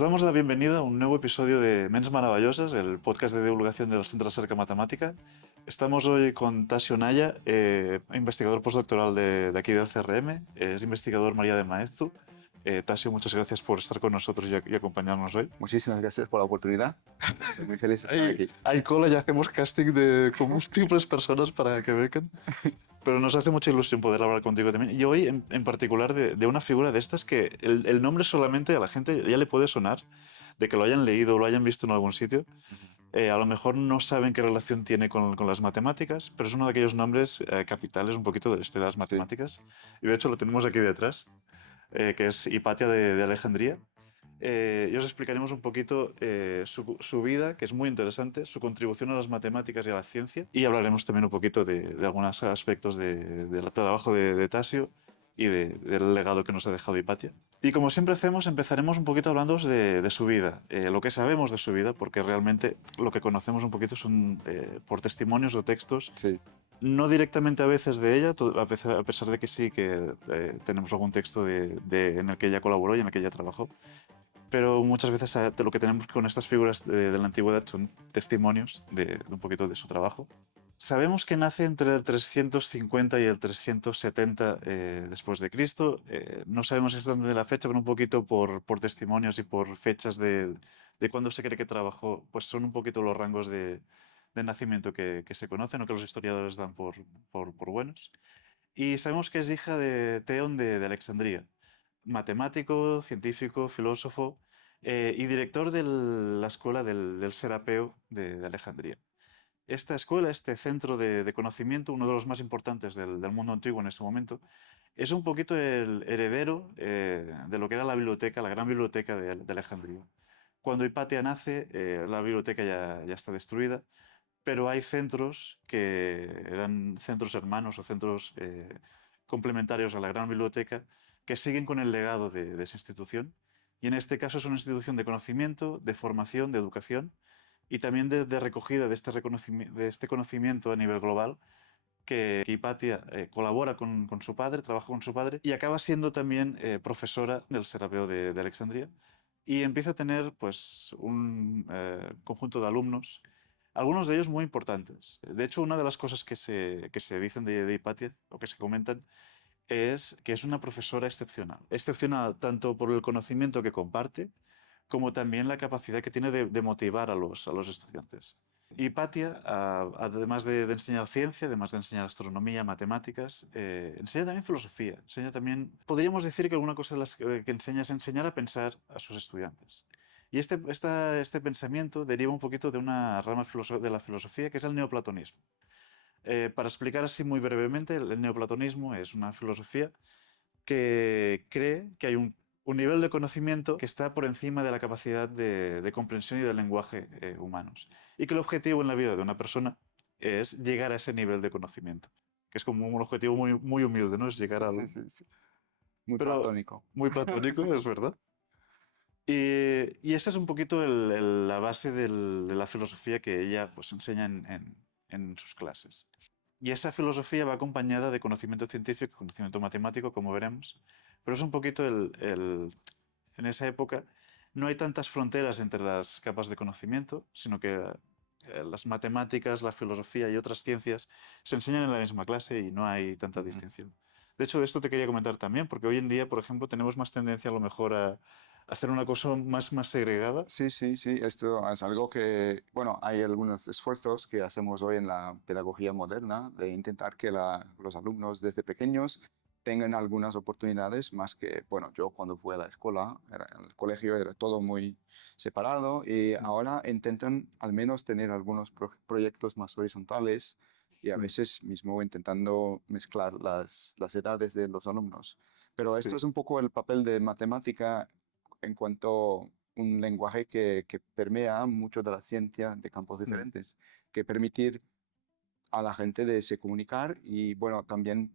Os damos la bienvenida a un nuevo episodio de Ments Maravilloses, el podcast de divulgación del Centro de Cerca Matemática. Estamos hoy con Tasio Naya, investigador postdoctoral de aquí del CRM, es investigador María de Maeztu. Tasio, muchas gracias por estar con nosotros y acompañarnos hoy. Muchísimas gracias por la oportunidad. Estoy muy feliz de estar Hay, aquí. hay cola y hacemos casting con múltiples personas para que vengan. Pero nos hace mucha ilusión poder hablar contigo también. Y hoy, en particular, de una figura de estas que el nombre solamente a la gente ya le puede sonar, de que lo hayan leído o lo hayan visto en algún sitio. A lo mejor no saben qué relación tiene con las matemáticas, pero es uno de aquellos nombres capitales un poquito de la historia de las Sí. matemáticas. Y de hecho lo tenemos aquí detrás, que es Hipatia de Alejandría. Y os explicaremos un poquito su vida, que es muy interesante, su contribución a las matemáticas y a la ciencia, y hablaremos también un poquito de algunos aspectos del trabajo de Tasio y del legado que nos ha dejado Hipatia. Y como siempre hacemos, empezaremos un poquito hablando de su vida, lo que sabemos de su vida, porque realmente lo que conocemos un poquito son por testimonios o textos, Sí. no directamente a veces de ella, a pesar de que sí que tenemos algún texto en el que ella colaboró y en el que ella trabajó, pero muchas veces lo que tenemos con estas figuras de la antigüedad son testimonios de un poquito de su trabajo. Sabemos que nace entre el 350 y el 370 después de Cristo. No sabemos exactamente la fecha, pero un poquito por testimonios y por fechas de cuándo se cree que trabajó, pues son un poquito los rangos de nacimiento que se conocen o que los historiadores dan por buenos. Y sabemos que es hija de Teón de Alejandría, matemático, científico, filósofo y director de la escuela del Serapeo de Alejandría. Esta escuela, este centro de conocimiento, uno de los más importantes del mundo antiguo en ese momento, es un poquito el heredero de lo que era la biblioteca, la gran biblioteca de Alejandría. Cuando Hipatia nace, la biblioteca ya está destruida, pero hay centros que eran centros hermanos o centros complementarios a la gran biblioteca que siguen con el legado de esa institución. Y en este caso es una institución de conocimiento, de formación, de educación y también de recogida de este conocimiento a nivel global, que Hipatia colabora con su padre, trabaja con su padre y acaba siendo también profesora del Serapeo de Alejandría y empieza a tener pues, un conjunto de alumnos, algunos de ellos muy importantes. De hecho, una de las cosas que se dicen de Hipatia o que se comentan es que es una profesora excepcional. Excepcional tanto por el conocimiento que comparte, como también la capacidad que tiene de motivar a los estudiantes. Hipatia, además de enseñar ciencia, además de enseñar astronomía, matemáticas, enseña también filosofía. Enseña también, podríamos decir que alguna cosa de las que enseña es enseñar a pensar a sus estudiantes. Y este pensamiento deriva un poquito de una rama de la filosofía que es el neoplatonismo. Para explicar así muy brevemente, el neoplatonismo es una filosofía que cree que hay un nivel de conocimiento que está por encima de la capacidad de comprensión y del lenguaje humanos. Y que el objetivo en la vida de una persona es llegar a ese nivel de conocimiento. Que es como un objetivo muy humilde, ¿no? Es llegar Sí, sí, al... sí, sí. Muy Pero platónico. muy platónico, es verdad. Y esa es un poquito la base de la filosofía que ella pues, enseña en sus clases. Y esa filosofía va acompañada de conocimiento científico, conocimiento matemático, como veremos, pero es un poquito en esa época no hay tantas fronteras entre las capas de conocimiento, sino que las matemáticas, la filosofía y otras ciencias se enseñan en la misma clase y no hay tanta Ujú. distinción. De hecho, de esto te quería comentar también, porque hoy en día, por ejemplo, tenemos más tendencia a lo mejor a hacer una cosa más segregada. Sí, sí, sí. Esto es algo que, bueno, hay algunos esfuerzos que hacemos hoy en la pedagogía moderna de intentar que los alumnos desde pequeños tengan algunas oportunidades más que, bueno, yo cuando fui a la escuela, en el colegio era todo muy separado y ahora intentan al menos tener algunos proyectos más horizontales y a Mm. veces mismo intentando mezclar las edades de los alumnos. Pero esto Sí. es un poco el papel de matemática en cuanto a un lenguaje que permea mucho de la ciencia de campos Mm. diferentes, que permitir a la gente de se comunicar y bueno, también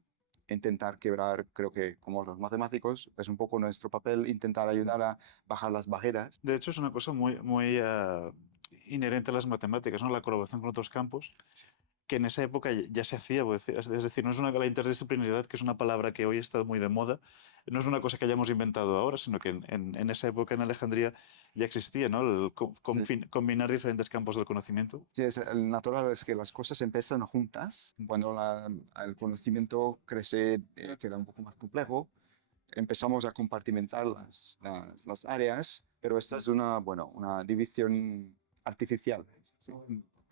intentar quebrar, creo que como los matemáticos, es un poco nuestro papel intentar ayudar a bajar las barreras. De hecho, es una cosa muy inherente a las matemáticas, ¿no? La colaboración con otros campos. que en esa época ya se hacía. Es decir, no es la interdisciplinariedad, que es una palabra que hoy está muy de moda, no es una cosa que hayamos inventado ahora, sino que en esa época en Alejandría ya existía, ¿no? El combinar diferentes campos del conocimiento. Sí, el natural es que las cosas empiezan juntas. Cuando el conocimiento crece, queda un poco más complejo, empezamos a compartimentar las áreas, pero esta es bueno, una división artificial. Sí.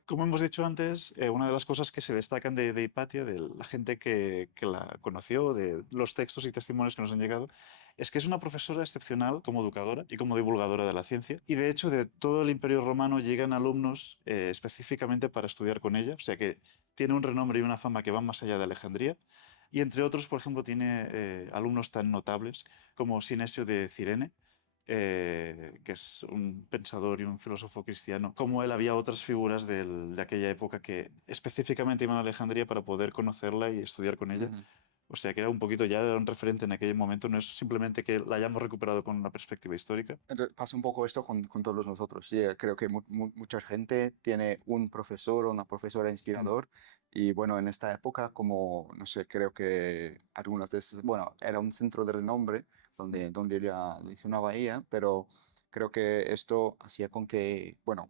Como hemos dicho antes, una de las cosas que se destacan de Hipatia, de la gente que la conoció, de los textos y testimonios que nos han llegado, es que es una profesora excepcional como educadora y como divulgadora de la ciencia. Y de hecho, de todo el Imperio Romano llegan alumnos específicamente para estudiar con ella. O sea que tiene un renombre y una fama que van más allá de Alejandría. Y entre otros, por ejemplo, tiene alumnos tan notables como Sinesio de Cirene, que es un pensador y un filósofo cristiano. Como él, había otras figuras de aquella época que específicamente iban a Alejandría para poder conocerla y estudiar con ella. Ujú. O sea que era un poquito, ya era un referente en aquel momento, no es simplemente que la hayamos recuperado con una perspectiva histórica. Pasa un poco esto con todos nosotros. Sí, creo que mucha gente tiene un profesor o una profesora Mm. inspirador y bueno, en esta época como, no sé, creo que algunas de esas, bueno, era un centro de renombre donde ella leccionaba a ella, pero creo que esto hacía con que, bueno,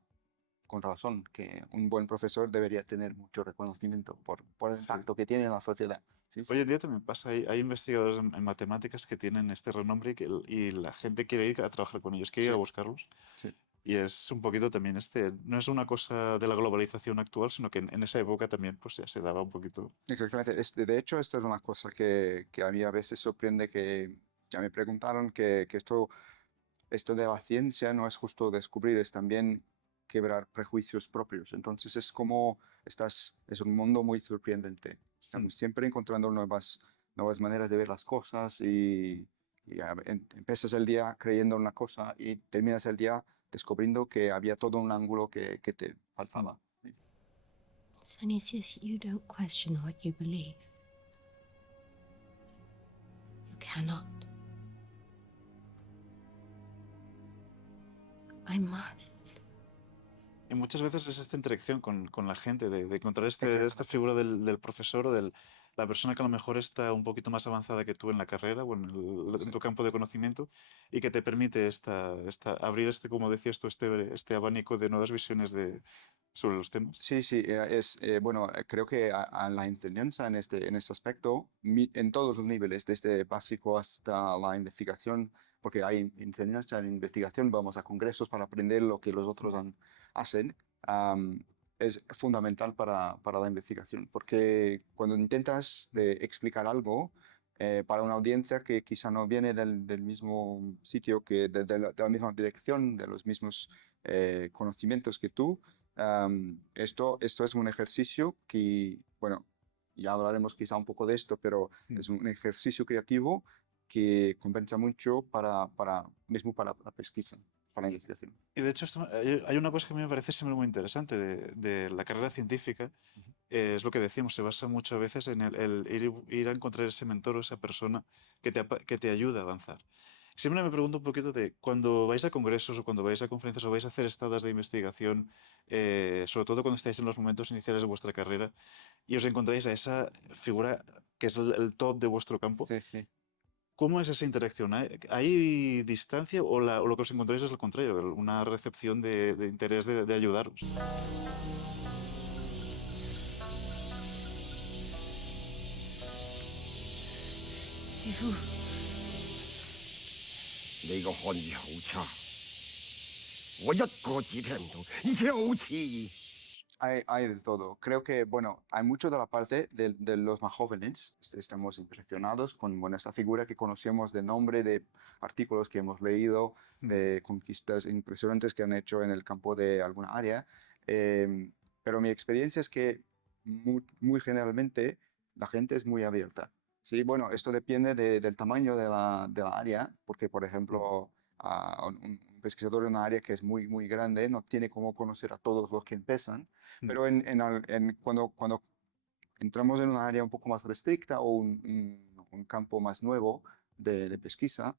con razón, que un buen profesor debería tener mucho reconocimiento por el Sí. impacto que tiene en la sociedad. Sí, Hoy sí. en día también pasa, hay investigadores en matemáticas que tienen este renombre y la gente quiere ir a trabajar con ellos, quiere ir a Sí, buscarlos. sí. Y es un poquito también no es una cosa de la globalización actual, sino que en esa época también pues ya se daba un poquito. Exactamente. De hecho, esto es una cosa que a mí a veces sorprende que ya me preguntaron que esto de la ciencia no es justo descubrir, es también quebrar prejuicios propios. Entonces es como es un mundo muy sorprendente. Mm. Estamos siempre encontrando nuevas maneras de ver las cosas y empiezas el día creyendo en una cosa y terminas el día descubriendo que había todo un ángulo que te Mm. faltaba. Sí. Dionysius, you don't question what you believe. You cannot. I must. Y muchas veces es esta interacción con la gente, de encontrar esta Exactamente. figura del profesor o de la persona que a lo mejor está un poquito más avanzada que tú en la carrera o en Sí. tu campo de conocimiento y que te permite abrir como decías tú, este abanico de nuevas visiones sobre los temas. Sí, sí, bueno, creo que a la enseñanza en este aspecto, en todos los niveles, desde básico hasta la investigación, porque hay enseñanza en investigación, vamos a congresos para aprender lo que los otros hacen, es fundamental para la investigación, porque cuando intentas de explicar algo para una audiencia que quizá no viene del mismo sitio, de la misma dirección, de los mismos conocimientos que tú, esto es un ejercicio que, bueno, ya hablaremos quizá un poco de esto, pero Mm. es un ejercicio creativo que compensa mucho mismo para la pesquisa, para la investigación. Y de hecho, hay una cosa que a mí me parece siempre muy interesante de la carrera científica, es lo que decíamos, se basa mucho a veces en el ir a encontrar ese mentor o esa persona que te ayuda a avanzar. Siempre me pregunto un poquito de cuando vais a congresos o cuando vais a conferencias o vais a hacer estadas de investigación, sobre todo cuando estáis en los momentos iniciales de vuestra carrera y os encontráis a esa figura que es el top de vuestro campo, Sí, sí. ¿cómo es esa interacción? ¿Hay distancia o lo que os encontráis es lo contrario, una recepción de interés de ayudaros? C'est vous. 你個漢語好差，我一個字聽唔到，而且好刺耳。Hay de todo. Creo que, bueno, hay mucho de la parte de los más jóvenes. Estamos impresionados con, bueno, esta figura que conocemos de nombre, de artículos que hemos leído, Mm. de conquistas impresionantes que han hecho en el campo de alguna área. Pero mi experiencia es que muy generalmente la gente es muy abierta. Sí, bueno, esto depende del tamaño de la área, porque, por ejemplo, un pesquisador en una área que es muy grande no tiene cómo conocer a todos los que empiezan, Mm. pero cuando entramos en una área un poco más restricta o un campo más nuevo de pesquisa,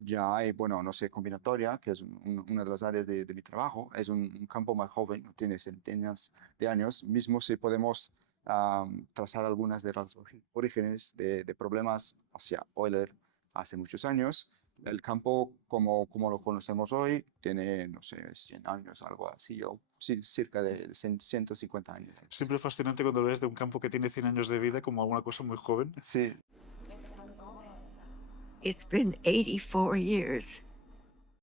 Ya hay, bueno, no sé, combinatoria, que es una de las áreas de mi trabajo, es un campo más joven, no tiene centenas de años, mismo si podemos trazar algunas de las orígenes de problemas hacia Euler hace muchos años. El campo, como lo conocemos hoy, tiene, no sé, 100 años, algo así, o sí, cerca de 150 años. Siempre fascinante cuando ves de un campo que tiene 100 años de vida como alguna cosa muy joven. Sí, It's been 84 years.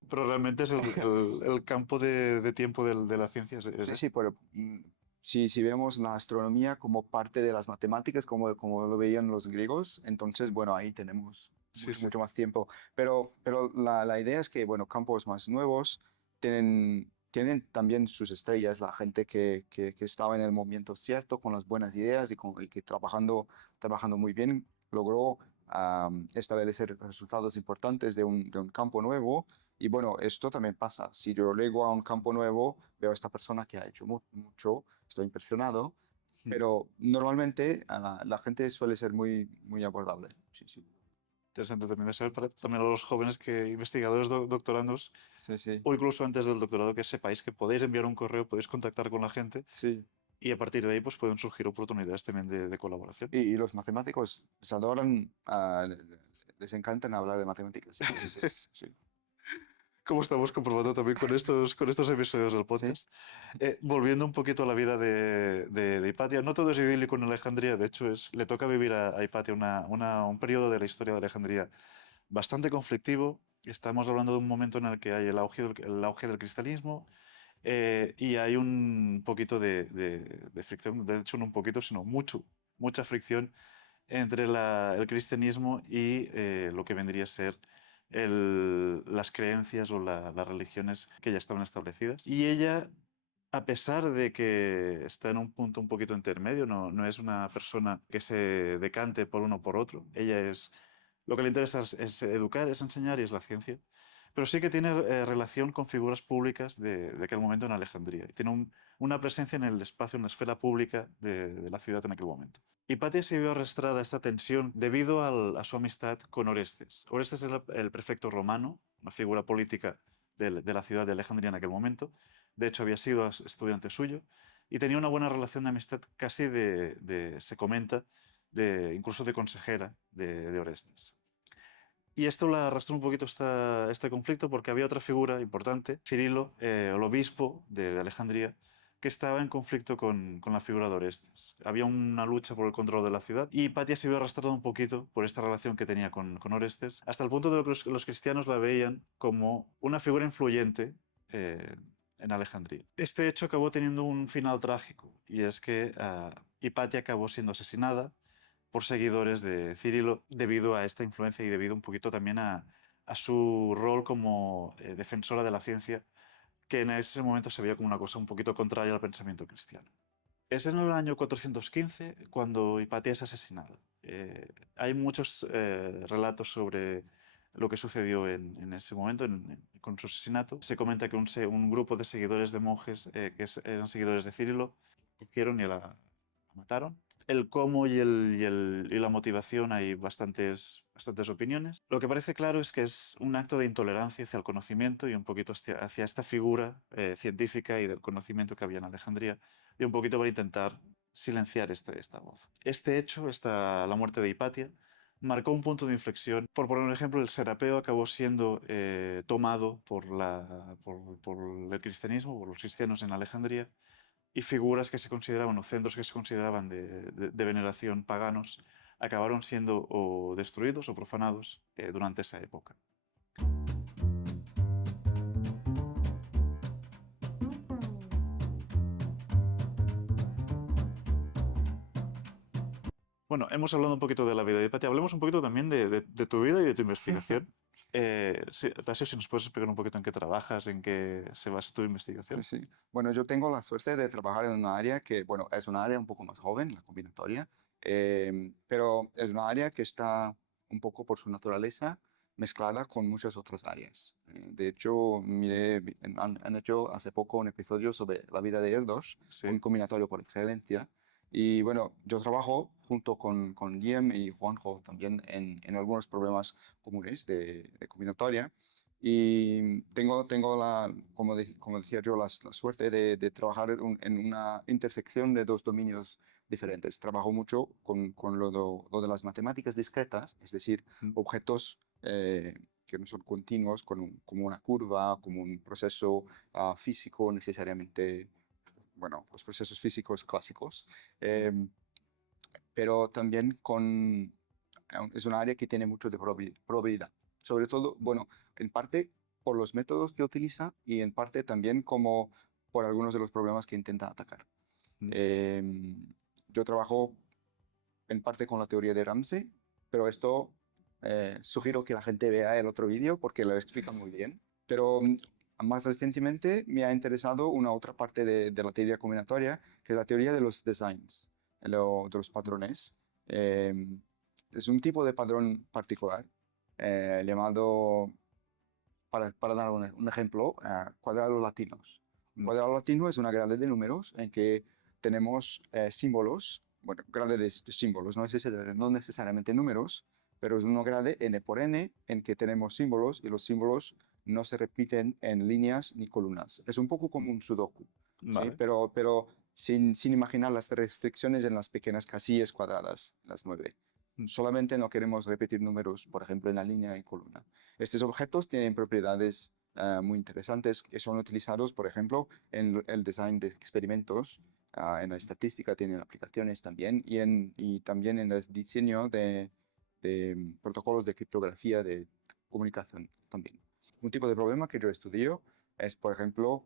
Pero realmente es el campo de tiempo de la ciencia, es sí, ese. sí, pero si vemos la astronomía como parte de las matemáticas, como lo veían los griegos, entonces, bueno, ahí tenemos Sí, sí. mucho más tiempo. Pero la idea es que, bueno, campos más nuevos tienen también sus estrellas, la gente que estaba en el momento cierto, con las buenas ideas y que trabajando muy bien, logró establecer resultados importantes de un campo nuevo. Y bueno, esto también pasa. Si yo llego a un campo nuevo, veo a esta persona que ha hecho mucho, estoy impresionado, Mm. pero normalmente la gente suele ser muy abordable. Sí, sí. Interesante también de saber para también a los jóvenes que investigadores doctorandos Sí, sí. o incluso antes del doctorado que sepáis que podéis enviar un correo, podéis contactar con la gente Sí. y a partir de ahí pues pueden surgir oportunidades también de colaboración. Y los matemáticos se adoran, les encantan hablar de matemáticas. Entonces, sí. Como estamos comprobando también con estos episodios del Sí, podcast. Volviendo un poquito a la vida de Hipatia, no todo es idílico en Alejandría, de hecho le toca vivir a Hipatia un periodo de la historia de Alejandría bastante conflictivo. Estamos hablando de un momento en el que hay el auge del cristianismo y hay un poquito de fricción, de hecho no un poquito, sino mucha fricción entre el cristianismo y lo que vendría a ser las creencias o las religiones que ya estaban establecidas. Y ella, a pesar de que está en un punto un poquito intermedio, no es una persona que se decante por uno o por otro, ella es, lo que le interesa es educar, es enseñar y es la ciencia, pero sí que tiene relación con figuras públicas de aquel momento en Alejandría. Y tiene una presencia en el espacio, en la esfera pública de la ciudad en aquel momento. Hipatia se vio arrastrada a esta tensión debido a su amistad con Orestes. Orestes era el prefecto romano, una figura política de la ciudad de Alejandría en aquel momento. De hecho, había sido estudiante suyo y tenía una buena relación de amistad, casi se comenta, incluso de consejera de Orestes. Y esto la arrastró un poquito este conflicto porque había otra figura importante, Cirilo, el obispo de Alejandría, que estaba en conflicto con la figura de Orestes. Había una lucha por el control de la ciudad y Hipatia se vio arrastrada un poquito por esta relación que tenía con Orestes, hasta el punto de que los cristianos la veían como una figura influyente eh, en Alejandría. Este hecho acabó teniendo un final trágico y es que Hipatia acabó siendo asesinada por seguidores de Cirilo debido a esta influencia y debido un poquito también a su rol como defensora de la ciencia, que en ese momento se veía como una cosa un poquito contraria al pensamiento cristiano. Es en el año 415 cuando Hipatia es asesinada. Hay muchos relatos sobre lo que sucedió en ese momento, con su asesinato. Se comenta que un grupo de seguidores de monjes eran seguidores de Cirilo cogieron y la mataron. El cómo y la motivación hay bastantes opiniones. Lo que parece claro es que es un acto de intolerancia hacia el conocimiento y un poquito hacia esta figura científica y del conocimiento que había en Alejandría y un poquito para intentar silenciar esta voz. Este hecho, la muerte de Hipatia, marcó un punto de inflexión. Por poner un ejemplo, el Serapeo acabó siendo tomado por el cristianismo, por los cristianos en Alejandría, y figuras que se consideraban, o centros que se consideraban de veneración paganos, acabaron siendo o destruidos o profanados durante esa época. Bueno, hemos hablado un poquito de la vida de Hipatia, hablemos un poquito también de tu vida y de tu investigación. Sí, Tasio, si nos puedes explicar un poquito en qué trabajas, en qué se basa tu sí, investigación. sí. Bueno, yo tengo la suerte de trabajar en una área que, bueno, es un área un poco más joven, la combinatoria, pero es una área que está un poco por su naturaleza mezclada con muchas otras áreas. De hecho, miré, han hecho hace poco un episodio sobre la vida de Erdos, Sí, un combinatorio por excelencia, Y bueno, yo trabajo junto con Guillem y Juanjo también en algunos problemas comunes de combinatoria. Y tengo como decía yo, la suerte de trabajar en una intersección de dos dominios diferentes. Trabajo mucho con lo de las matemáticas discretas, es decir, objetos que no son continuos, como una curva, como un proceso físico necesariamente, bueno, los procesos físicos clásicos, pero también es un área que tiene mucho de probabilidad. Sobre todo, bueno, en parte por los métodos que utiliza y en parte también como por algunos de los problemas que intenta atacar. Yo trabajo en parte con la teoría de Ramsey, pero esto sugiero que la gente vea el otro vídeo porque lo explica muy bien. Pero más recientemente me ha interesado una otra parte de la teoría combinatoria, que es la teoría de los designs, de los patrones. Es un tipo de padrón particular llamado, para dar un ejemplo, cuadrados latinos. Un cuadrado latino es una grade de números en que tenemos símbolos, bueno, grade de símbolos, no necesariamente números, pero es una grade n por n en que tenemos símbolos y los símbolos no se repiten en líneas ni columnas. Es un poco como un sudoku, ¿sí? Vale. Pero sin imaginar las restricciones en las pequeñas casillas cuadradas, las 9. Solamente no queremos repetir números, por ejemplo, en la línea y columna. Estos objetos tienen propiedades muy interesantes que son utilizados, por ejemplo, en el design de experimentos, en la estadística tienen aplicaciones también, y también en el diseño de protocolos de criptografía de comunicación también. Un tipo de problema que yo estudio es, por ejemplo,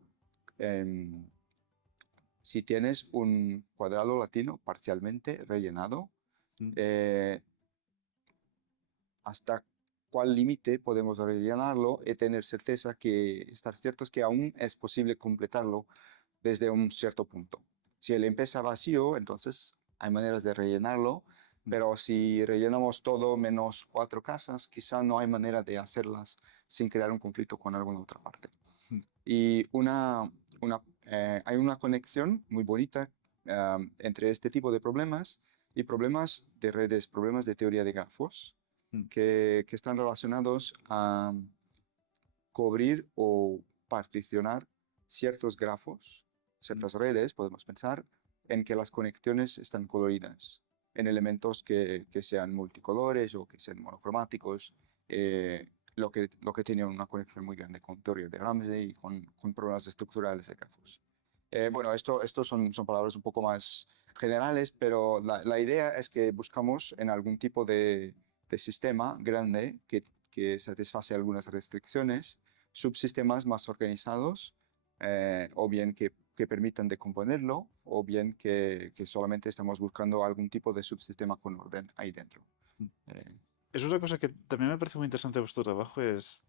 si tienes un cuadrado latino parcialmente rellenado, eh, hasta cuál límite podemos rellenarlo y tener certeza que estar ciertos que aún es posible completarlo desde un cierto punto. Si él empieza vacío, entonces hay maneras de rellenarlo, pero si rellenamos todo menos 4 casas, quizá no hay manera de hacerlas sin crear un conflicto con alguna otra parte. Y hay una conexión muy bonita entre este tipo de problemas y problemas de redes, problemas de teoría de grafos, que están relacionados a cubrir o particionar ciertos grafos, ciertas redes, podemos pensar, en que las conexiones están coloridas, en elementos que sean multicolores o que sean monocromáticos, lo que tiene una conexión muy grande con teoría de Ramsey y con problemas estructurales de grafos. Bueno, esto son palabras un poco más generales, pero la idea es que buscamos en algún tipo de sistema grande que satisface algunas restricciones, subsistemas más organizados, o bien que permitan decomponerlo, o bien que solamente estamos buscando algún tipo de subsistema con orden ahí dentro. Eh, Es una cosa que también me parece muy interesante de vuestro trabajo, es...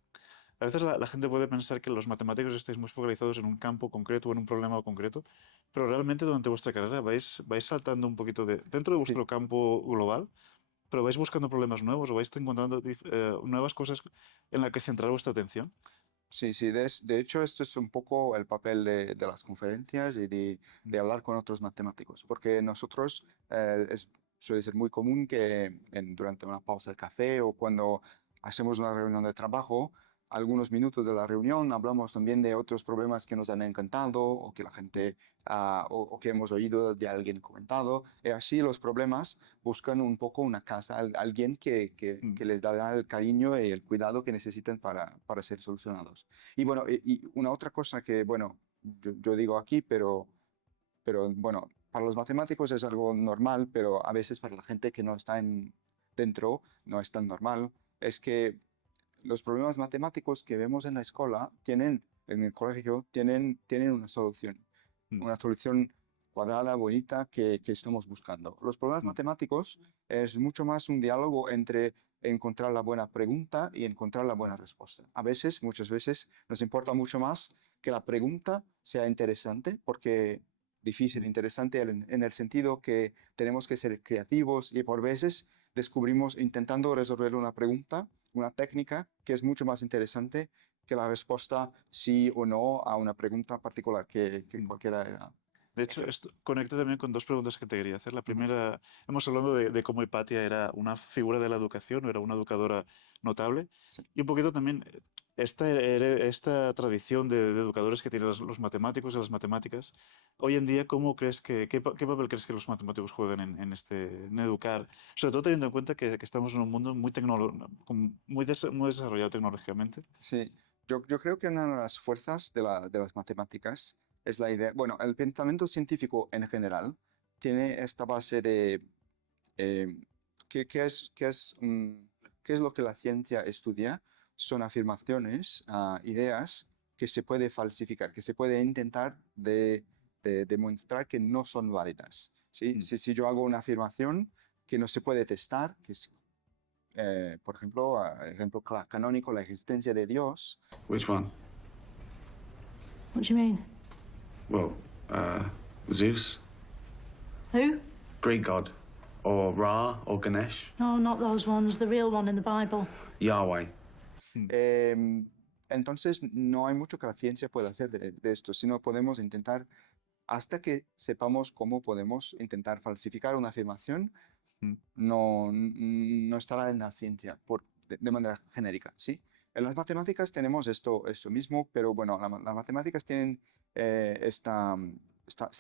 A veces la gente puede pensar que los matemáticos estáis muy focalizados en un campo concreto o en un problema concreto, pero realmente durante vuestra carrera vais saltando un poquito dentro de sí, vuestro campo global, pero vais buscando problemas nuevos o vais encontrando nuevas cosas en las que centrar vuestra atención. sí, sí. De hecho, esto es un poco el papel de las conferencias y de hablar con otros matemáticos, porque nosotros suele ser muy común que durante una pausa de café o cuando hacemos una reunión de trabajo, algunos minutos de la reunión hablamos también de otros problemas que nos han encantado o que la gente o que hemos oído de alguien comentado. Y así los problemas buscan un poco una casa, alguien que les dará el cariño y el cuidado que necesitan para ser solucionados. Y bueno, y una otra cosa que, bueno, yo digo aquí, pero bueno, para los matemáticos es algo normal, pero a veces para la gente que no está dentro no es tan normal, es que los problemas matemáticos que vemos en la escuela en el colegio, tienen Mm, una solución cuadrada, bonita, que estamos buscando. Los problemas mm, matemáticos es mucho más un diálogo entre encontrar la buena pregunta y encontrar la buena respuesta. Muchas veces, nos importa mucho más que la pregunta sea interesante, porque difícil, mm. interesante en el sentido que tenemos que ser creativos y por veces descubrimos intentando resolver una pregunta, una técnica que es mucho más interesante que la respuesta sí o no a una pregunta particular que cualquiera era. De hecho, esto conecta también con dos preguntas que te quería hacer. La Ujú. primera, hemos hablado de cómo Hipatia era una figura de la educación, o era una educadora notable, Sí. y un poquito también esta tradición de educadores que tienen los matemáticos y las matemáticas. Hoy en día, ¿cómo crees qué papel crees que los matemáticos juegan en educar? Sobre todo teniendo en cuenta que estamos en un mundo muy desarrollado tecnológicamente. Sí, yo creo que una de las fuerzas de las matemáticas es la idea, bueno, el pensamiento científico en general tiene esta base de eh, ¿qué es lo que la ciencia estudia? Son afirmaciones, ideas que se puede falsificar, que se puede intentar de demostrar que no son válidas. ¿Sí? Mm. Si yo hago una afirmación que no se puede testar, por ejemplo, ejemplo canónico, la existencia de Dios. Which one? What do you mean? Well, Zeus, Who? Greek god, or Ra, or Ganesh, No, not those ones. The real one in the Bible. Yahweh. Em, entonces, no hay mucho que la ciencia pueda hacer de esto, sino podemos intentar, hasta que sepamos cómo podemos intentar falsificar una afirmación, Mm. no estará en la ciencia de manera genérica, ¿sí? En las matemáticas tenemos esto mismo, pero bueno, las matemáticas tienen está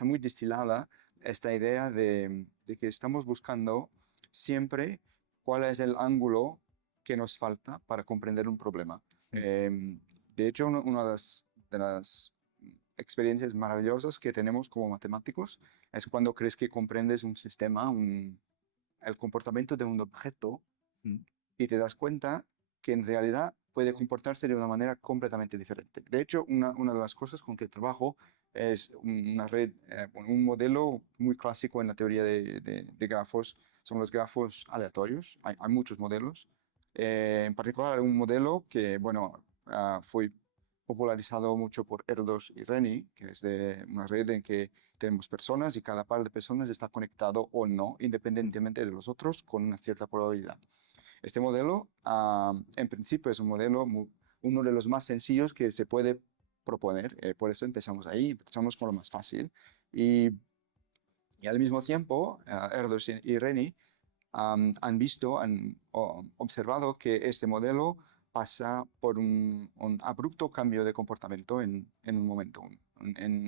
muy destilada esta idea de que estamos buscando siempre cuál es el ángulo que nos falta para comprender un problema. Mm. De hecho, una de las experiencias maravillosas que tenemos como matemáticos es cuando crees que comprendes un sistema, el comportamiento de un objeto Mm. y te das cuenta que en realidad puede comportarse de una manera completamente diferente. De hecho, una de las cosas con que trabajo es una red, un modelo muy clásico en la teoría de grafos, son los grafos aleatorios. Hay muchos modelos. En particular, un modelo que, bueno, fue popularizado mucho por Erdos y Reni, que es de una red en que tenemos personas y cada par de personas está conectado o no, independientemente de los otros, con una cierta probabilidad. Este modelo, en principio, es un modelo, uno de los más sencillos que se puede proponer. Por eso empezamos ahí, empezamos con lo más fácil. Y al mismo tiempo, Erdos y Reni han visto, han observado que este modelo pasa por un abrupto cambio de comportamiento en un momento,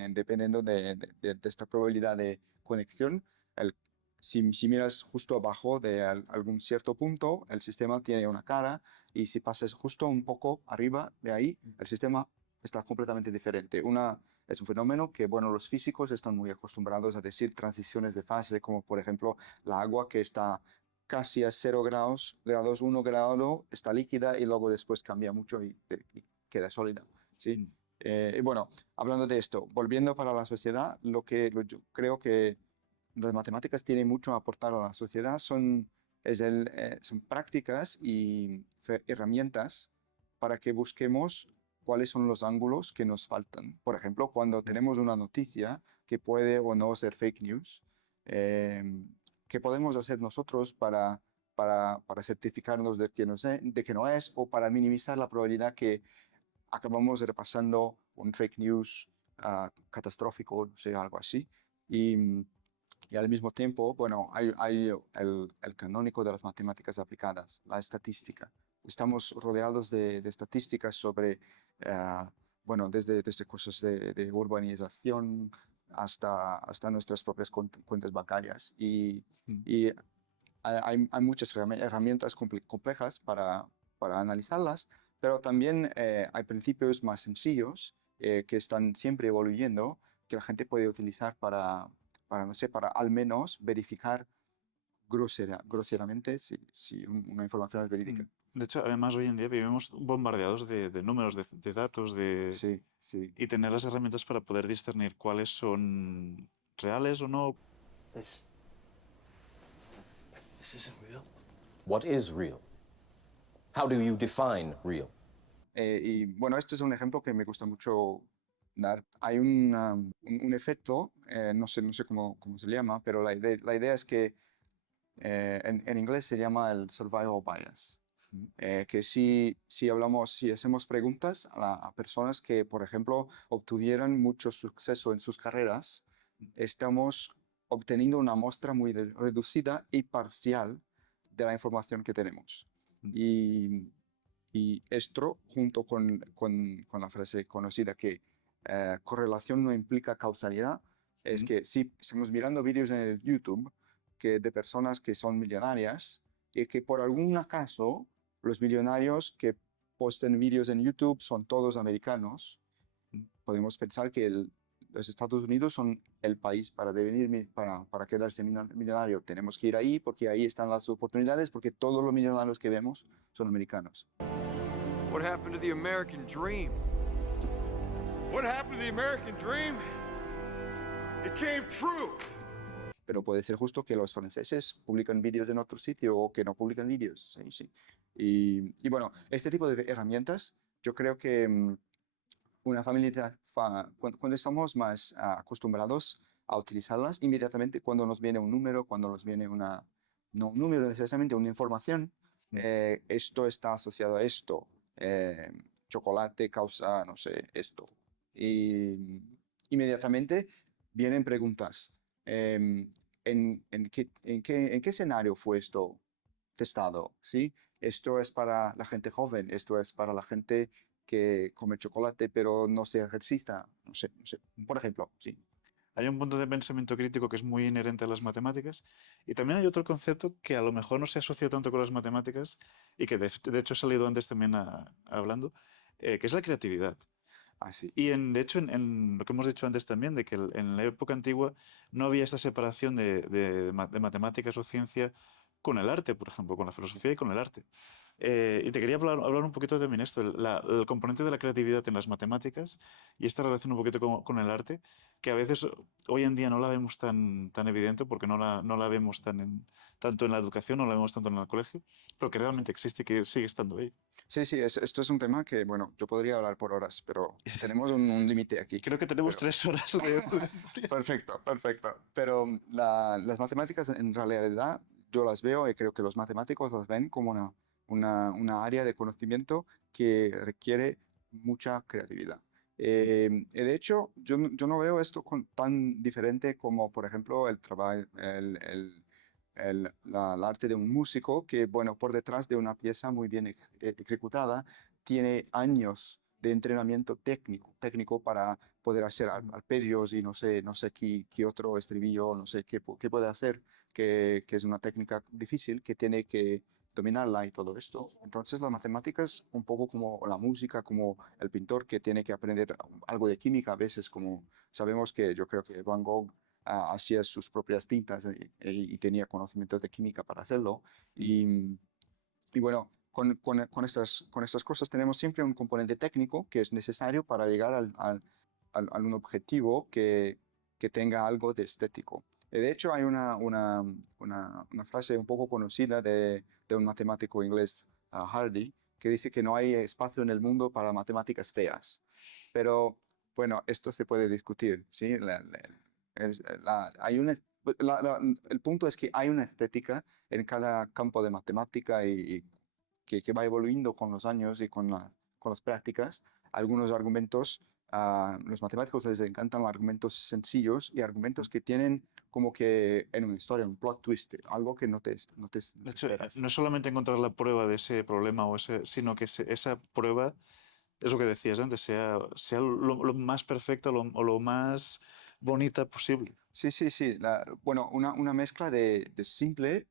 dependiendo de esta probabilidad de conexión. Si miras justo abajo de algún cierto punto, el sistema tiene una cara, y si pasas justo un poco arriba de ahí, el sistema está completamente diferente. Es un fenómeno que, bueno, los físicos están muy acostumbrados a decir transiciones de fase, como por ejemplo la agua que está casi a 0 grados, 1 grado, está líquida y luego después cambia mucho y queda sólida, ¿sí? Mm. Y bueno, hablando de esto, volviendo para la sociedad, yo creo que las matemáticas tienen mucho a aportar a la sociedad, son prácticas y herramientas para que busquemos cuáles son los ángulos que nos faltan. Por ejemplo, cuando tenemos una noticia que puede o no ser fake news, ¿qué podemos hacer nosotros para certificarnos de que no es, o para minimizar la probabilidad que acabamos repasando un fake news catastrófico, no sé, algo así? Y al mismo tiempo, bueno, hay el canónico de las matemáticas aplicadas, la estadística. Estamos rodeados de estadísticas sobre, bueno, desde cosas de urbanización hasta nuestras propias cuentas bancarias. Mm. Y hay muchas herramientas complejas para analizarlas, pero también hay principios más sencillos que están siempre evoluyendo, que la gente puede utilizar no sé, para al menos verificar groseramente si una información es verídica. Mm. De hecho, además, hoy en día vivimos bombardeados de números, de datos, Sí, sí. y tener las herramientas para poder discernir cuáles son reales o no. This isn't real. What is real? How do you define real? Y bueno, este es un ejemplo que me gusta mucho dar. Hay un efecto, no sé cómo se llama, pero la idea es que en inglés se llama el survival bias. Que si hacemos preguntas a personas que, por ejemplo, obtuvieron mucho suceso en sus carreras, estamos obteniendo una muestra muy reducida y parcial de la información que tenemos. Y esto, junto con la frase conocida que correlación no implica causalidad, es que si estamos mirando vídeos en el YouTube de personas que son millonarias y que por algún acaso los millonarios que posten vídeos en YouTube son todos americanos, podemos pensar que los Estados Unidos son el país para devenir, para quedarse millonario. Tenemos que ir ahí porque ahí están las oportunidades, porque todos los millonarios que vemos son americanos. What happened to the American dream? What happened to the American dream? It came true. Pero puede ser justo que los franceses publican vídeos en otro sitio o que no publican vídeos. Sí, sí. Y bueno, este tipo de herramientas, yo creo que una familia, cuando estamos más acostumbrados a utilizarlas, inmediatamente cuando nos viene un número, cuando nos viene no un número necesariamente, una información, esto está asociado a esto, chocolate causa, no sé, esto. Y inmediatamente vienen preguntas. ¿En qué escenario fue esto testado? ¿Sí? Esto es para la gente joven, esto es para la gente que come chocolate pero no se ejercita, no sé, por ejemplo, sí. Hay un punto de pensamiento crítico que es muy inherente a las matemáticas y también hay otro concepto que a lo mejor no se asocia tanto con las matemáticas y que de hecho he salido antes también hablando, que es la creatividad. Así. Y de hecho, en lo que hemos dicho antes también, de que en la época antigua no había esta separación de matemáticas o ciencia con el arte, por ejemplo, con la filosofía y con el arte. Y te quería hablar un poquito también esto, el componente de la creatividad en las matemáticas y esta relación un poquito con el arte, que a veces hoy en día no la vemos tan evidente porque no la vemos tanto en la educación, no la vemos tanto en el colegio, pero que realmente existe y que sigue estando ahí. Sí, sí, esto es un tema que, bueno, yo podría hablar por horas, pero tenemos un límite aquí. Creo que tenemos Pero- 3 horas de... Perfecto, perfecto. Pero las matemáticas en realidad yo las veo y creo que los matemáticos las ven como una área de conocimiento que requiere mucha creatividad. De hecho, yo no veo esto tan diferente como, por ejemplo, el trabajo, el arte de un músico que, bueno, por detrás de una pieza muy bien ejecutada, tiene años de entrenamiento técnico para poder hacer arpegios y no sé qué otro estribillo, no sé qué puede hacer, que es una técnica difícil que tiene que dominarla y todo esto. Entonces las matemáticas, un poco como la música, como el pintor que tiene que aprender algo de química a veces, como sabemos que yo creo que Van Gogh hacía sus propias tintas y tenía conocimientos de química para hacerlo. Y bueno, con estas cosas tenemos siempre un componente técnico que es necesario para llegar a un objetivo que tenga algo de estético. De hecho, hay una frase un poco conocida de un matemático inglés, Hardy, que dice que no hay espacio en el mundo para matemáticas feas. Pero bueno, esto se puede discutir, ¿sí? Hay el punto es que hay una estética en cada campo de matemática y que va evolviendo con los años y con las prácticas. Algunos argumentos, a los matemáticos les encantan argumentos sencillos y argumentos que tienen como que en una historia, un plot twist, algo que no te De hecho, esperas. no es solamente encontrar la prueba de ese problema, sino que esa prueba, es lo que decías antes, sea lo más perfecta o lo más bonita posible. Sí, sí, sí. Bueno, una mezcla de simple,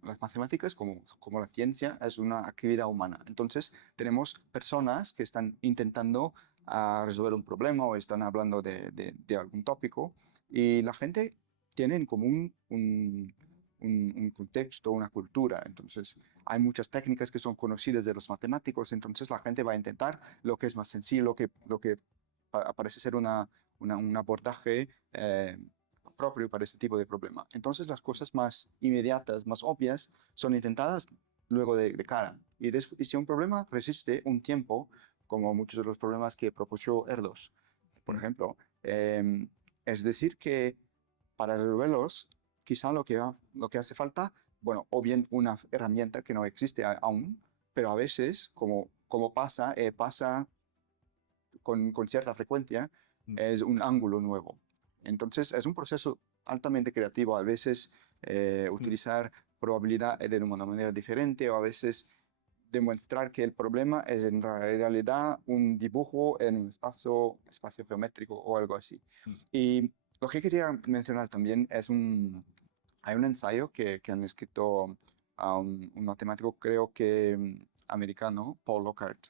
las matemáticas como la ciencia es una actividad humana. Entonces, tenemos personas que están intentando resolver un problema o están hablando de algún tópico y la gente tiene en común un contexto, una cultura. Entonces, hay muchas técnicas que son conocidas de los matemáticos. Entonces, la gente va a intentar lo que es más sencillo, lo que parece ser un abordaje propio para este tipo de problema. Entonces las cosas más inmediatas, más obvias, son intentadas luego de cara. Y si un problema resiste un tiempo, como muchos de los problemas que propuso Erdos, por ejemplo, es decir que para resolverlos, quizá lo que hace falta, bueno, o bien una herramienta que no existe aún, pero a veces, como pasa con cierta frecuencia, es un ángulo nuevo. Entonces es un proceso altamente creativo, a veces utilizar probabilidad de una manera diferente o a veces demostrar que el problema es en realidad un dibujo en un espacio geométrico o algo así. Y lo que quería mencionar también es hay un ensayo que han escrito a un matemático, creo que americano, Paul Lockhart,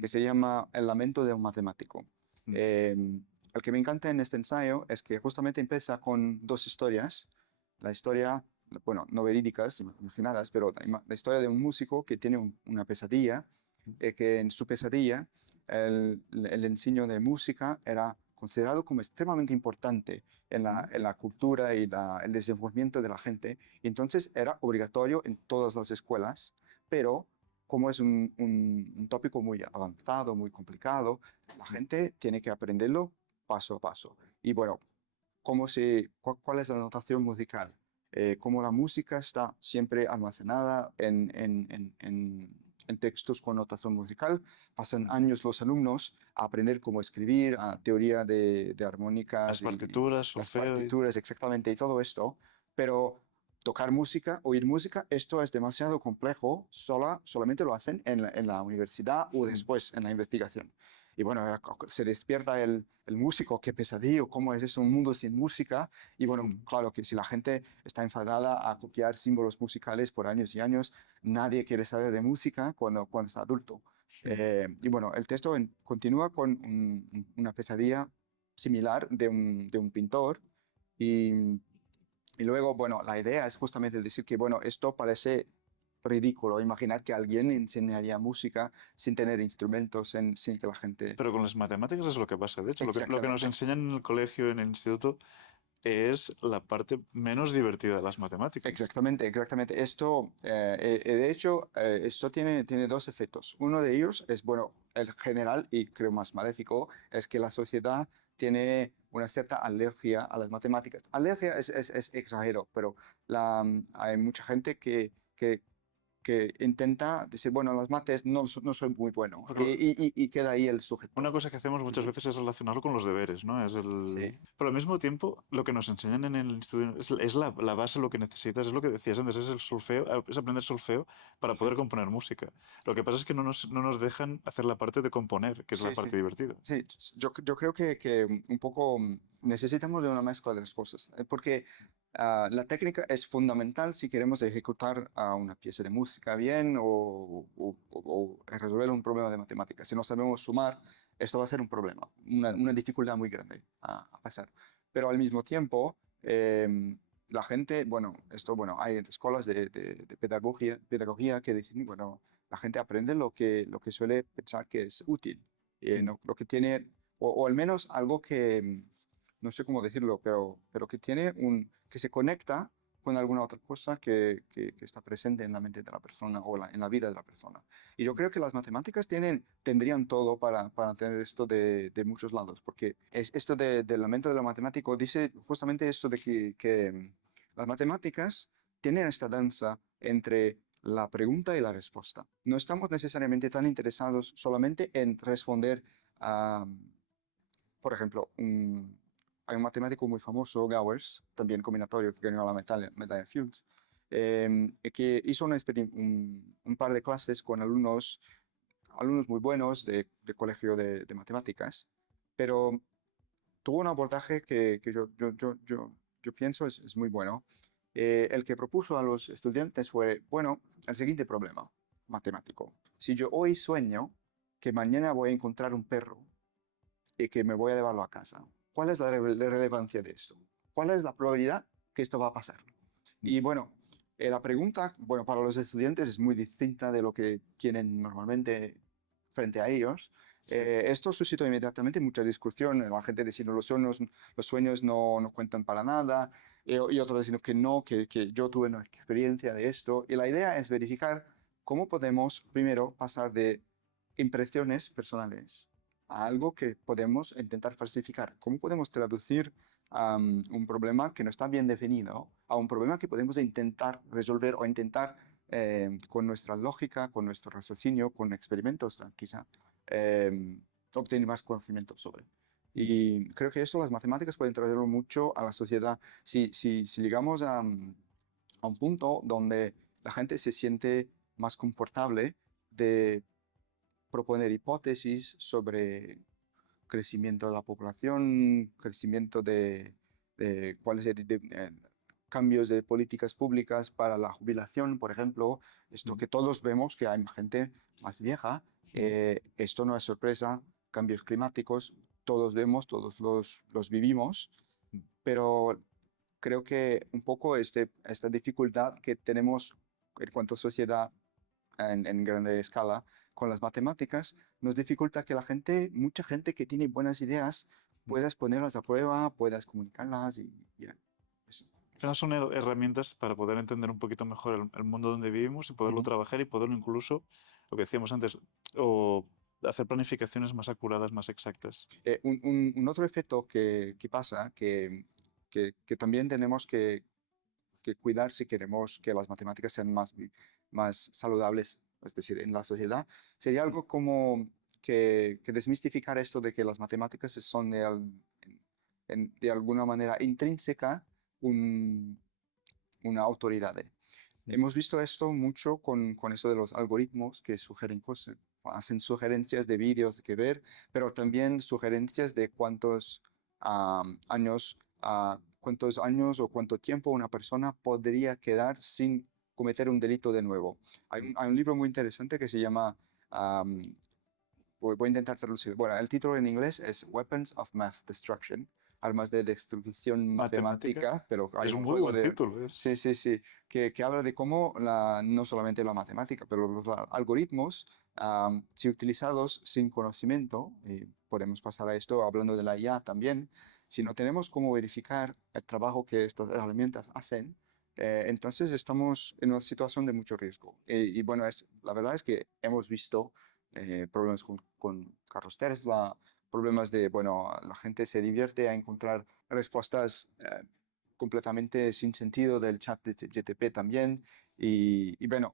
que se llama El lamento de un matemático. El que me encanta en este ensayo es que justamente empieza con dos historias. La historia, bueno, no verídicas, imaginadas, pero la historia de un músico que tiene una pesadilla, que en su pesadilla el enseño de música era considerado como extremadamente importante en la cultura y el desenvolvimiento de la gente. Y entonces era obligatorio en todas las escuelas, pero como es un tópico muy avanzado, muy complicado, la gente tiene que aprenderlo paso a paso. Y bueno, ¿cuál es la notación musical? Cómo la música está siempre almacenada en textos con notación musical. Pasan años los alumnos a aprender cómo escribir, a teoría de armónicas. Las partituras, las solfeo. partituras, exactamente, y todo esto. Pero tocar música, oír música, esto es demasiado complejo, solamente lo hacen en la universidad o después en la investigación. Y bueno, se despierta el músico, qué pesadillo, cómo es eso, un mundo sin música. Y bueno, claro que si la gente está enfadada a copiar símbolos musicales por años y años, nadie quiere saber de música cuando es adulto. Y bueno, el texto continúa con una pesadilla similar de un pintor. Y luego, bueno, la idea es justamente decir que, bueno, esto parece ridículo, imaginar que alguien enseñaría música sin tener instrumentos, sin que la gente... Pero con las matemáticas es lo que pasa. De hecho, lo que nos Exactamente. enseñan en el colegio, en el instituto, es la parte menos divertida de las matemáticas. Exactamente, exactamente. Esto, de hecho, esto tiene dos efectos. Uno de ellos es, bueno, el general y creo más maléfico, es que la sociedad tiene una cierta alergia a las matemáticas. Alergia es exagero, pero hay mucha gente que intenta decir, bueno, las mates no soy muy bueno. Y queda ahí el sujeto. Una cosa que hacemos muchas veces es relacionarlo con los deberes, ¿no? Sí. Pero al mismo tiempo, lo que nos enseñan en el instituto es la base, lo que necesitas, es lo que decías antes, es el solfeo, es aprender solfeo para poder componer música. Lo que pasa es que no nos dejan hacer la parte de componer, que es la Sí, parte sí. divertida. Sí, yo creo que un poco necesitamos de una mezcla de las cosas, porque la técnica es fundamental si queremos ejecutar una pieza de música bien o resolver un problema de matemáticas. Si no sabemos sumar, esto va a ser un problema, una dificultad muy grande a pasar. Pero al mismo tiempo, la gente, bueno, hay escuelas de pedagogía que dicen, bueno, la gente aprende lo que suele pensar que es útil. Lo que tiene, o al menos algo que, no sé cómo decirlo, pero que se conecta con alguna otra cosa que está presente en la mente de la persona o en la vida de la persona. Y yo creo que las matemáticas tendrían todo para tener esto de muchos lados, porque esto del lamento de lo matemático dice justamente esto de que las matemáticas tienen esta danza entre la pregunta y la respuesta. No estamos necesariamente tan interesados solamente en responder a, por ejemplo, hay un matemático muy famoso, Gauss, también combinatorio, que ganó la medalla Fields, que hizo un par de clases con alumnos muy buenos de colegio de matemáticas, pero tuvo un abordaje que yo pienso es muy bueno. El que propuso a los estudiantes fue, bueno, el siguiente problema matemático. Si yo hoy sueño que mañana voy a encontrar un perro y que me voy a llevarlo a casa, ¿cuál es la relevancia de esto? ¿Cuál es la probabilidad que esto va a pasar? Y bueno, la pregunta, bueno, para los estudiantes es muy distinta de lo que tienen normalmente frente a ellos. Esto suscitó inmediatamente mucha discusión, la gente diciendo los sueños no cuentan para nada, y otros diciendo que no, que yo tuve una experiencia de esto. Y la idea es verificar cómo podemos primero pasar de impresiones personales a algo que podemos intentar falsificar. ¿Cómo podemos traducir un problema que no está bien definido a un problema que podemos intentar resolver o intentar con nuestra lógica, con nuestro raciocinio, con experimentos quizá, obtener más conocimiento sobre? Y creo que esto, las matemáticas pueden traerlo mucho a la sociedad. Si llegamos a un punto donde la gente se siente más confortable de proponer hipótesis sobre crecimiento de la población, crecimiento de cuáles cambios de políticas públicas para la jubilación, por ejemplo, esto que todos vemos que hay gente más vieja, esto no es sorpresa, cambios climáticos, todos vemos, todos los vivimos, pero creo que un poco esta dificultad que tenemos en cuanto a sociedad en grande escala con las matemáticas nos dificulta que mucha gente que tiene buenas ideas, puedas ponerlas a prueba, puedas comunicarlas y eso. Al final son herramientas para poder entender un poquito mejor el mundo donde vivimos y poderlo Ujú. trabajar y poderlo incluso, lo que decíamos antes, o hacer planificaciones más acuradas, más exactas. Un otro efecto que pasa, que también tenemos que cuidar si queremos que las matemáticas sean más saludables, es decir, en la sociedad, sería algo como que desmistificar esto de que las matemáticas son de alguna manera intrínseca un- una autoridad. Hemos visto esto mucho con eso de los algoritmos que sugieren cosas, hacen sugerencias de vídeos que ver, pero también sugerencias de cuántos años o cuánto tiempo una persona podría quedar sin cometer un delito de nuevo. Hay un libro muy interesante que se llama, am, voy a intentar traducir. Bueno, el título en inglés es Weapons of Math Destruction, armas de destrucción Matemática. matemática, pero hay Es un un muy juego buen título. Sí, sí, sí, que habla de cómo no solamente la matemática, pero los algoritmos, si utilizados sin conocimiento, y podemos pasar a esto hablando de la IA también, si no tenemos cómo verificar el trabajo que estas herramientas hacen, entonces estamos en una situación de mucho riesgo. Y bueno, la verdad es que hemos visto problemas con carros Tesla, problemas de, bueno, la gente se divierte a encontrar respuestas completamente sin sentido del chat de GTP también. Y bueno,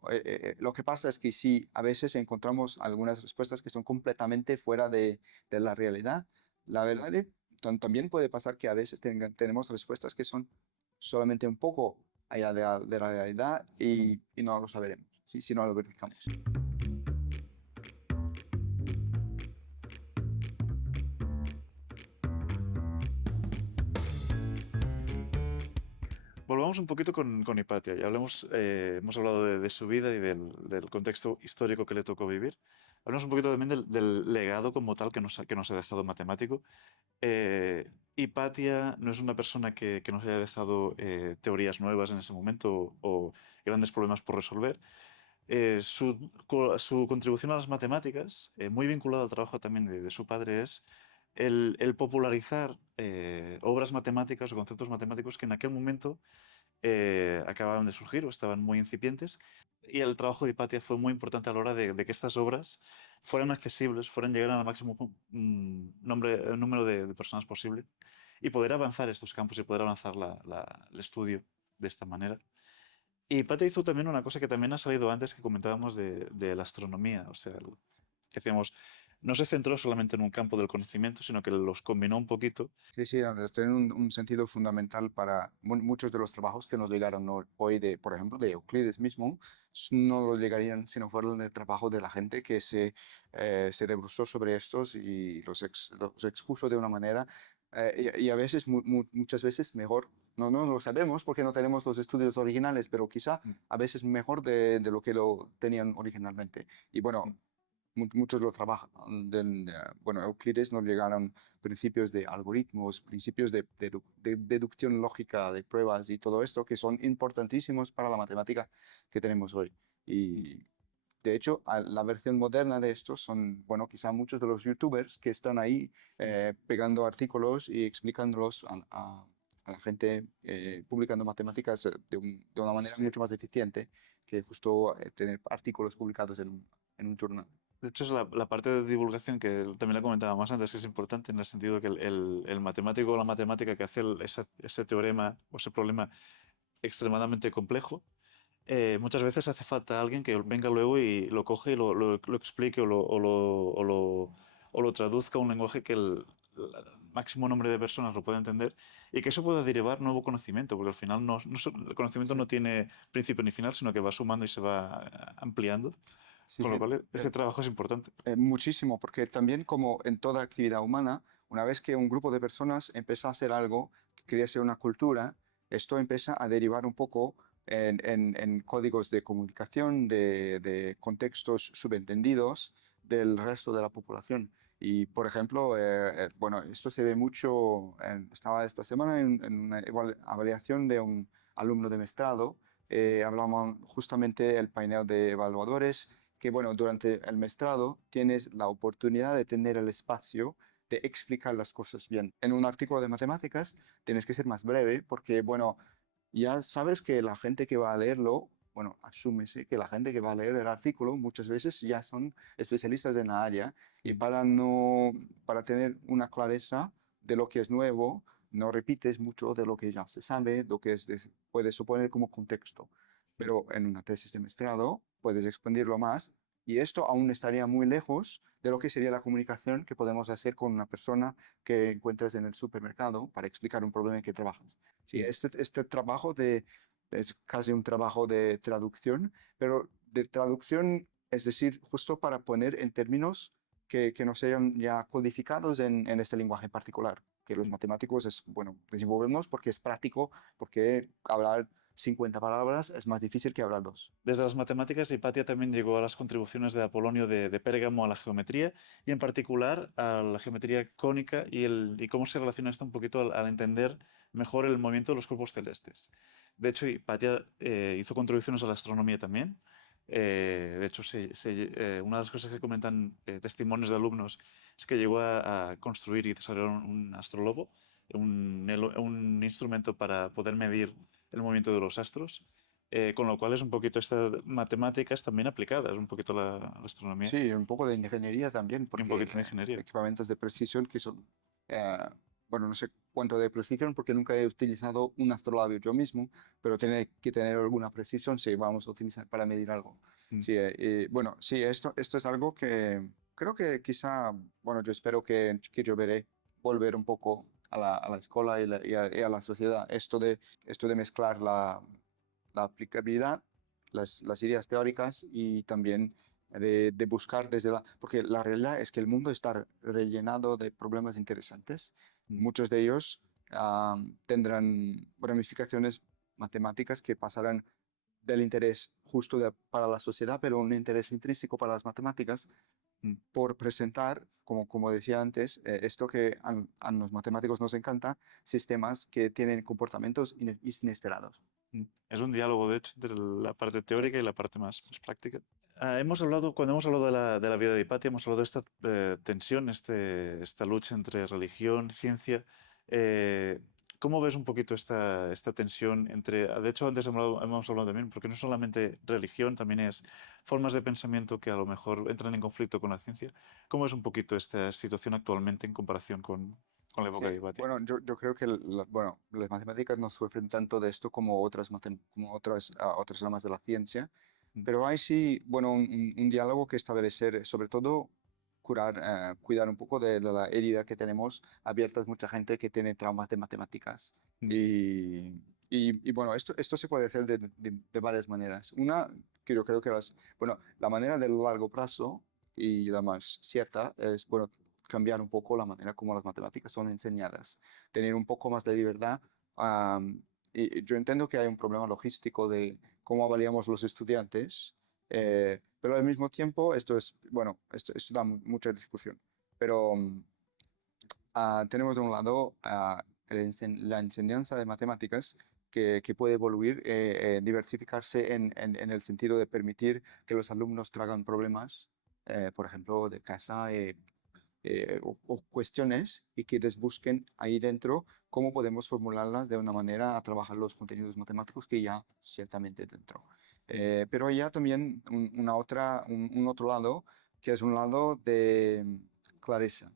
lo que pasa es que sí, a veces encontramos algunas respuestas que son completamente fuera de la realidad. La verdad, también puede pasar que a veces tenemos respuestas que son solamente un poco allá de la realidad y no lo saberemos, ¿sí? Si no lo verificamos. Volvamos un poquito con Hipatia. Ya hemos hablado de su vida y del contexto histórico que le tocó vivir. Hablamos un poquito también del legado como tal que nos ha dejado matemático. Hipatia no es una persona que nos haya dejado teorías nuevas en ese momento o grandes problemas por resolver. Su contribución a las matemáticas, muy vinculada al trabajo también de su padre, es el popularizar obras matemáticas o conceptos matemáticos que en aquel momento acababan de surgir o estaban muy incipientes. Y el trabajo de Hipatia fue muy importante a la hora de que estas obras fueran accesibles, fueran llegar al máximo número de personas posible y poder avanzar estos campos y poder avanzar el estudio de esta manera. Y Hipatia hizo también una cosa que también ha salido antes que comentábamos de la astronomía, o sea, que decíamos, no se centró solamente en un campo del conocimiento, sino que los combinó un poquito. Sí, sí, tienen un sentido fundamental para muchos de los trabajos que nos llegaron hoy, por ejemplo, de Euclides mismo, no los llegarían si no fuera el trabajo de la gente que se debruçó sobre estos y los expuso de una manera, y a veces, muchas veces mejor, no lo sabemos porque no tenemos los estudios originales, pero quizá a veces mejor de lo que lo tenían originalmente. Y bueno, muchos lo trabajan. Bueno, Euclides nos llegaron principios de algoritmos, principios de deducción lógica de pruebas y todo esto que son importantísimos para la matemática que tenemos hoy. Y de hecho, la versión moderna de estos son, bueno, quizá muchos de los youtubers que están ahí pegando artículos y explicándolos a la gente, publicando matemáticas de una manera Sí. mucho más eficiente que justo tener artículos publicados en un journal. De hecho, es la parte de divulgación que también la comentaba más antes, que es importante en el sentido que el matemático o la matemática que hace ese teorema o ese problema extremadamente complejo, muchas veces hace falta alguien que venga luego y lo coge y lo explique o lo traduzca a un lenguaje que máximo número de personas lo pueda entender y que eso pueda derivar nuevo conocimiento, porque al final el conocimiento no tiene principio ni final, sino que va sumando y se va ampliando, Sí, con lo sí. cual ese trabajo es importante. Muchísimo, porque también como en toda actividad humana, una vez que un grupo de personas empieza a hacer algo, que quería ser una cultura, esto empieza a derivar un poco en códigos de comunicación, de contextos subentendidos del resto de la población. Y, por ejemplo, bueno, esto se ve mucho, estaba esta semana en una evaluación de un alumno de mestrado, hablamos justamente el panel de evaluadores, que bueno, durante el mestrado tienes la oportunidad de tener el espacio de explicar las cosas bien. En un artículo de matemáticas tienes que ser más breve porque, bueno, ya sabes que la gente que va a leerlo, bueno, asúmese que la gente que va a leer el artículo muchas veces ya son especialistas en la área y para tener una clareza de lo que es nuevo, no repites mucho de lo que ya se sabe, lo que puedes suponer como contexto. Pero en una tesis de mestrado puedes expandirlo más y esto aún estaría muy lejos de lo que sería la comunicación que podemos hacer con una persona que encuentras en el supermercado para explicar un problema en que trabajas. Sí, este trabajo es casi un trabajo de traducción, pero de traducción, es decir, justo para poner en términos que no sean ya codificados en este lenguaje particular, que los matemáticos bueno, desenvolvemos porque es práctico, porque hablar 50 palabras es más difícil que hablar dos. Desde las matemáticas, Hipatia también llegó a las contribuciones de Apolonio de Pérgamo a la geometría y en particular a la geometría cónica y cómo se relaciona esto un poquito al entender mejor el movimiento de los cuerpos celestes. De hecho, Hipatia hizo contribuciones a la astronomía también. De hecho, una de las cosas que comentan testimonios de alumnos es que llegó a construir y desarrollar un astrolobo, un instrumento para poder medir el movimiento de los astros. Con lo cual es un poquito estas matemáticas también aplicadas, un poquito la astronomía Sí, un poco de ingeniería también, y un porque poquito de ingeniería. equipamientos de precisión que son, eh, bueno, no sé cuánto de precisión porque nunca he utilizado un astrolabio yo mismo, pero tiene que tener alguna precisión si vamos a utilizar para medir algo. Mm. Sí, bueno, sí, esto es algo que creo que quizá, bueno, yo espero que yo veré volver un poco a la escuela y a la sociedad, esto de mezclar la aplicabilidad, las ideas teóricas y también de buscar desde la... Porque la realidad es que el mundo está rellenado de problemas interesantes. Muchos de ellos tendrán ramificaciones matemáticas que pasarán del interés justo para la sociedad, pero un interés intrínseco para las matemáticas, por presentar, como decía antes, esto que a los matemáticos nos encanta, sistemas que tienen comportamientos inesperados. Es un diálogo, de hecho, entre la parte teórica y la parte más práctica. Cuando hemos hablado de la vida de Hipatia, hemos hablado de esta tensión, esta lucha entre religión, ciencia. Eh, ¿Cómo ves un poquito esta tensión entre... De hecho, antes hemos hablado también, porque no solamente religión, también es formas de pensamiento que a lo mejor entran en conflicto con la ciencia. ¿Cómo es un poquito esta situación actualmente en comparación con la época de Hipatia? Bueno, yo creo que bueno, las matemáticas no sufren tanto de esto como otras ramas de la ciencia, pero hay sí, bueno, un diálogo que establecer, sobre todo cuidar un poco de la herida que tenemos abiertas mucha gente que tiene traumas de matemáticas. Y bueno, esto se puede hacer de varias maneras. Una, que yo creo que bueno, la manera del largo plazo y la más cierta es, bueno, cambiar un poco la manera como las matemáticas son enseñadas, tener un poco más de libertad. Y yo entiendo que hay un problema logístico de cómo evaluamos los estudiantes, pero al mismo tiempo bueno, esto da mucha discusión. Pero tenemos de un lado la enseñanza de matemáticas que puede evoluir, diversificarse en el sentido de permitir que los alumnos traigan problemas, por ejemplo, de casa, o cuestiones y que les busquen ahí dentro cómo podemos formularlas de una manera a trabajar los contenidos matemáticos que ya ciertamente dentro. Pero ya también un otro lado, que es un lado de clareza.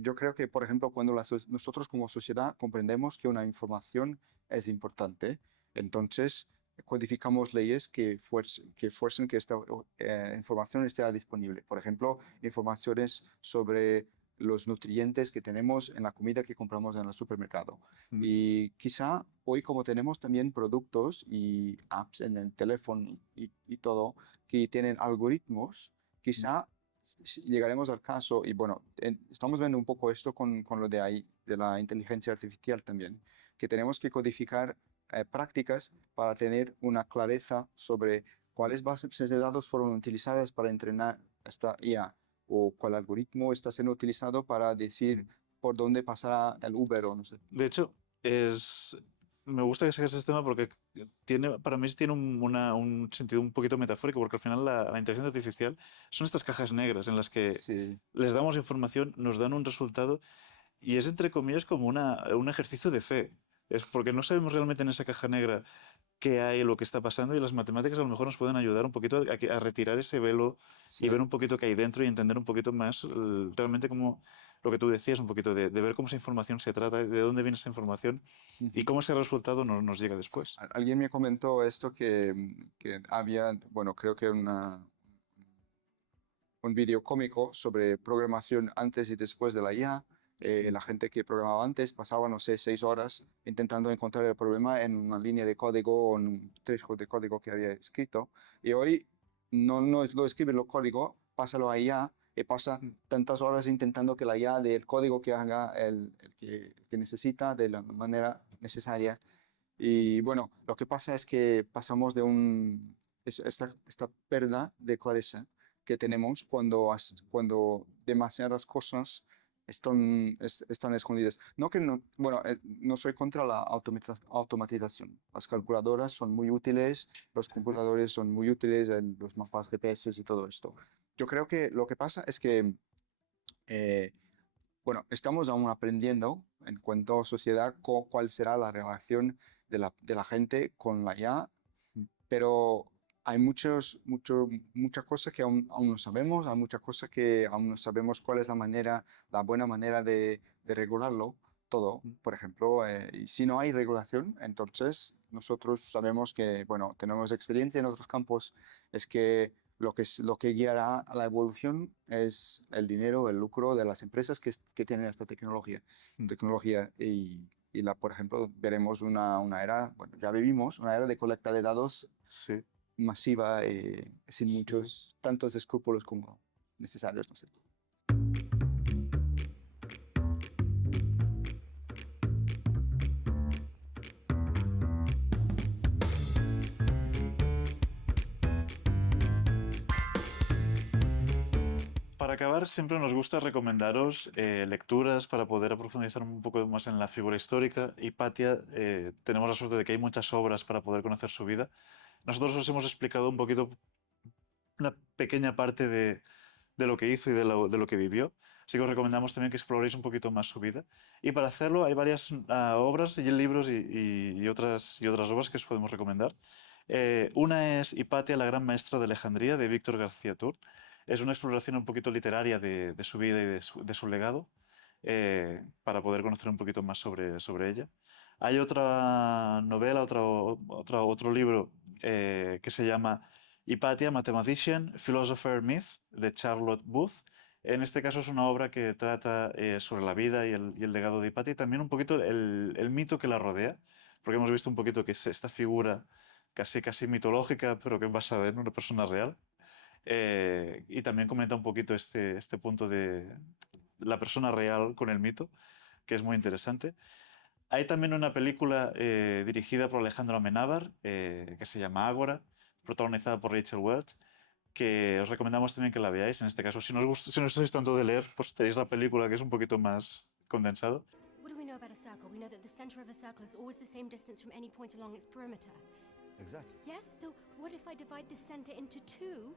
Yo creo que, por ejemplo, cuando nosotros como sociedad comprendemos que una información es importante, entonces codificamos leyes que fuercen que esta información esté disponible. Por ejemplo, informaciones sobre los nutrientes que tenemos en la comida que compramos en el supermercado. Mm. Y quizá hoy como tenemos también productos y apps en el teléfono y todo que tienen algoritmos, quizá llegaremos al caso, y bueno, estamos viendo un poco esto con lo de ahí, de la inteligencia artificial también, que tenemos que codificar prácticas para tener una clareza sobre cuáles bases de datos fueron utilizadas para entrenar esta IA o cuál algoritmo está siendo utilizado para decir por dónde pasará el Uber o no sé. De hecho, me gusta que saques este tema porque para mí tiene un sentido un poquito metafórico, porque al final la inteligencia artificial son estas cajas negras en las que Sí, les damos información, nos dan un resultado y es entre comillas como un ejercicio de fe. Es porque no sabemos realmente en esa caja negra qué hay, lo que está pasando, y las matemáticas a lo mejor nos pueden ayudar un poquito a retirar ese velo y sí. ver un poquito qué hay dentro y entender un poquito más realmente como lo que tú decías, un poquito de ver cómo esa información se trata, de dónde viene esa información y Ujú. cómo ese resultado nos llega después. Alguien me comentó esto que había, bueno, creo que un vídeo cómico sobre programación antes y después de la IA. La gente que programaba antes pasaba, no sé, 6 horas intentando encontrar el problema en una línea de código o en un trecho de código que había escrito. Y hoy no lo escribe el código, pásalo a IA y pasa tantas horas intentando que la IA del código que haga el que necesita de la manera necesaria. Y bueno, lo que pasa es que pasamos de esta pérdida de clareza que tenemos cuando demasiadas cosas están escondidas. No que no, bueno, no soy contra la automatización. Las calculadoras son muy útiles, los computadores son muy útiles, los mapas GPS y todo esto. Yo creo que lo que pasa es que eh, bueno, estamos aún aprendiendo en cuanto a sociedad cuál será la relación de la gente con la IA, pero hay muchas cosas que aún no sabemos, hay muchas cosas que aún no sabemos cuál es la buena manera de regularlo todo. Por ejemplo, y si no hay regulación, entonces nosotros sabemos que, bueno, tenemos experiencia en otros campos, es que lo que guiará a la evolución es el dinero, el lucro de las empresas que tienen esta tecnología por ejemplo, veremos una era, bueno, ya vivimos una era de colecta de datos Sí. masiva sin Sí, sí. muchos, tantos escrúpulos como necesarios, no sé. Para acabar, siempre nos gusta recomendaros lecturas para poder profundizar un poco más en la figura histórica. Hipatia, tenemos la suerte de que hay muchas obras para poder conocer su vida. Nosotros os hemos explicado un poquito, una pequeña parte de lo que hizo y de lo que vivió. Así que os recomendamos también que exploréis un poquito más su vida. Y para hacerlo hay varias obras y libros y otras obras que os podemos recomendar. Una es Hipatia, la gran maestra de Alejandría, de Víctor García Tur. Es una exploración un poquito literaria de su vida y de su legado, para poder conocer un poquito más sobre ella. Hay otra novela, otro libro que se llama Hypatia, Mathematician, Philosopher, Myth, de Charlotte Booth. En este caso es una obra que trata sobre la vida y el legado de Hypatia y también un poquito el mito que la rodea, porque hemos visto un poquito que es esta figura casi mitológica, pero que es basada en una persona real. Y también comenta un poquito este punto de la persona real con el mito, que es muy interesante. Hay también una película dirigida por Alejandro Amenábar, que se llama Ágora, protagonizada por Rachel Welch, que os recomendamos también que la veáis. En este caso, si no sois tanto de leer, pues tenéis la película, que es un poquito más condensado. What do we know about a circle? We know that the center of a circle is always the same distance from any point along its perimeter. Exactly. Yes, so what if I divide the center into two,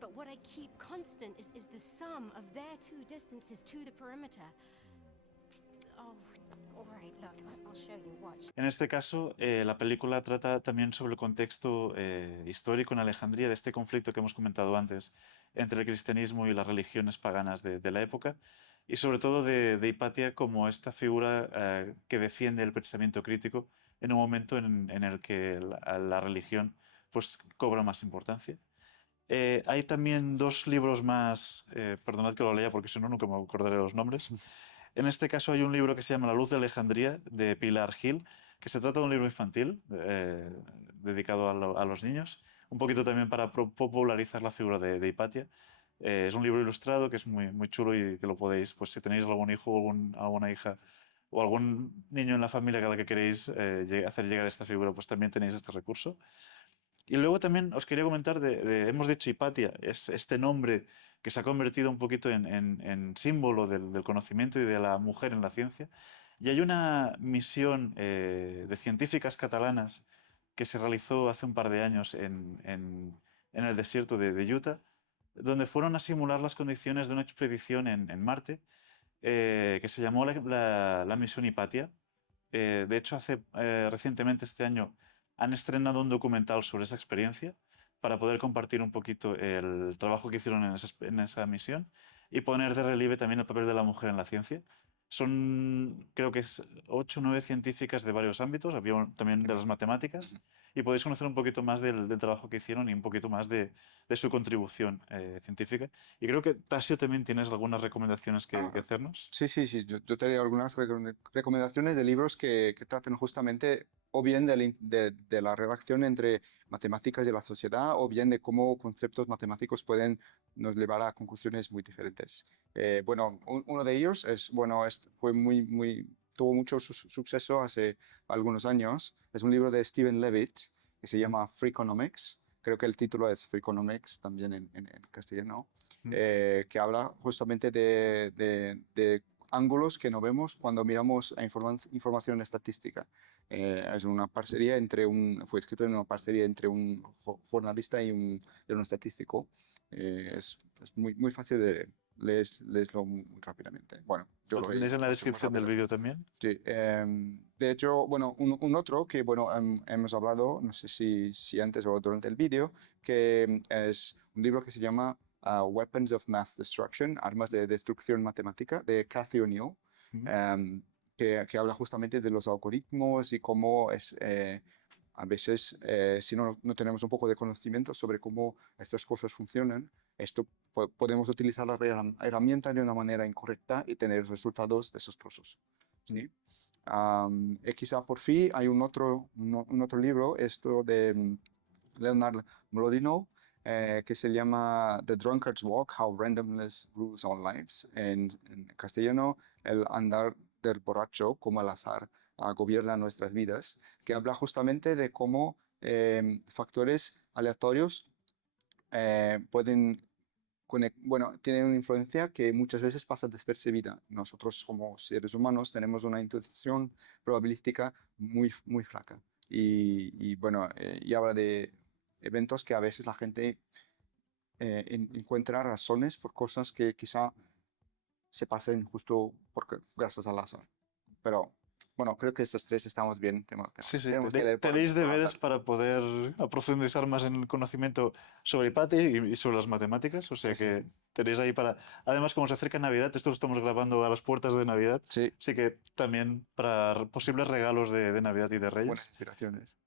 but what I keep constant is the sum of their two distances to the perimeter? Oh, all right, look, I'll show you, watch. En este caso, la película trata también sobre el contexto histórico en Alejandría, de este conflicto que hemos comentado antes entre el cristianismo y las religiones paganas de la época, y sobre todo de Hipatia como esta figura que defiende el pensamiento crítico en un momento en el que la religión pues, cobra más importancia. Hay también dos libros más, perdonad que lo lea porque si no nunca me acordaré de los nombres. En este caso hay un libro que se llama La luz de Alejandría, de Pilar Gil, que se trata de un libro infantil dedicado a los niños, un poquito también para popularizar la figura de Hipatia. Es un libro ilustrado que es muy chulo y que lo podéis, pues si tenéis algún hijo o alguna hija o algún niño en la familia a la que queréis hacer llegar esta figura, pues también tenéis este recurso. Y luego también os quería comentar hemos dicho Hipatia, es este nombre que se ha convertido un poquito en símbolo del conocimiento y de la mujer en la ciencia. Y hay una misión de científicas catalanas que se realizó hace un par de años en el desierto de Utah, donde fueron a simular las condiciones de una expedición en Marte, que se llamó la misión Hipatia. De hecho, recientemente este año han estrenado un documental sobre esa experiencia para poder compartir un poquito el trabajo que hicieron en esa misión y poner de relieve también el papel de la mujer en la ciencia. Son, creo que 8 o 9 científicas de varios ámbitos, había también de las matemáticas, y podéis conocer un poquito más del trabajo que hicieron y un poquito más de su contribución científica. Y creo que Tasio también tienes algunas recomendaciones que hacernos. Sí, sí, sí. Yo te haré algunas recomendaciones de libros que traten justamente o bien de la relación entre matemáticas y la sociedad o bien de cómo conceptos matemáticos pueden nos llevar a conclusiones muy diferentes. Bueno, uno de ellos tuvo mucho suceso hace algunos años. Es un libro de Steven Levitt que se llama Freakonomics. Creo que el título es Freakonomics también en castellano. Que habla justamente de ángulos que no vemos cuando miramos a información estadística. Es una parcería fue escrito en una parcería entre un jornalista y un estadístico. Es muy fácil de leerlo muy rápidamente. Bueno, yo ¿Lo lo tenéis en la descripción del vídeo también? Sí. De hecho, bueno, un otro que bueno, hemos hablado, no sé si antes o durante el vídeo, que es un libro que se llama Weapons of Math Destruction, Armas de Destrucción Matemática, de Cathy O'Neill, que habla justamente de los algoritmos y cómo a veces, si no tenemos un poco de conocimiento sobre cómo estas cosas funcionan, podemos utilizar la herramienta de una manera incorrecta y tener resultados desastrosos. ¿Sí? Quizá por fin hay un otro libro, esto de Leonard Mlodinow, que se llama The Drunkard's Walk, How Randomness Rules Our Lives. En castellano, El andar del borracho, como el azar gobierna nuestras vidas, que habla justamente de cómo factores aleatorios tienen una influencia que muchas veces pasa despercibida. Nosotros como seres humanos tenemos una intuición probabilística muy flaca. Y habla de eventos que a veces la gente encuentra razones por cosas que quizá se pasen justo gracias al azar. Pero bueno, creo que estos tres estamos bien. Sí, tenemos que leer tenéis deberes para poder profundizar más en el conocimiento sobre Hipatia y sobre las matemáticas, o sea que tenéis ahí para... Además, como se acerca Navidad, esto lo estamos grabando a las puertas de Navidad, así que también para posibles regalos de Navidad y de Reyes. Buenas inspiraciones.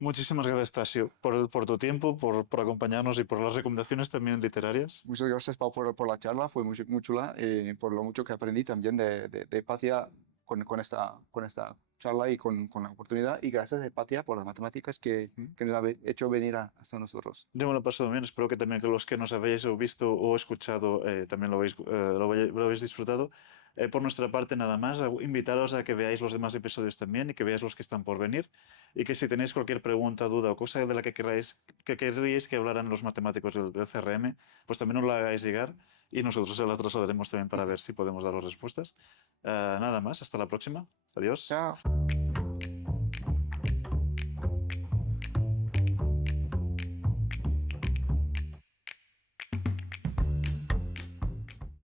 Muchísimas gracias, Tasio, por tu tiempo, por acompañarnos y por las recomendaciones también literarias. Muchas gracias, Pau, por la charla, fue muy chula, por lo mucho que aprendí también de Hipatia con esta charla y con la oportunidad. Y gracias, Hipatia, por las matemáticas que nos ha hecho venir hasta nosotros. Yo me lo he pasado bien, espero que también que los que nos habéis visto o escuchado también lo habéis disfrutado. Por nuestra parte, nada más, invitaros a que veáis los demás episodios también y que veáis los que están por venir. Y que si tenéis cualquier pregunta, duda o cosa de la que querríais que hablaran los matemáticos del CRM, pues también nos la hagáis llegar y nosotros se la trasladaremos también para ver si podemos daros respuestas. Nada más, hasta la próxima. Adiós. Chao.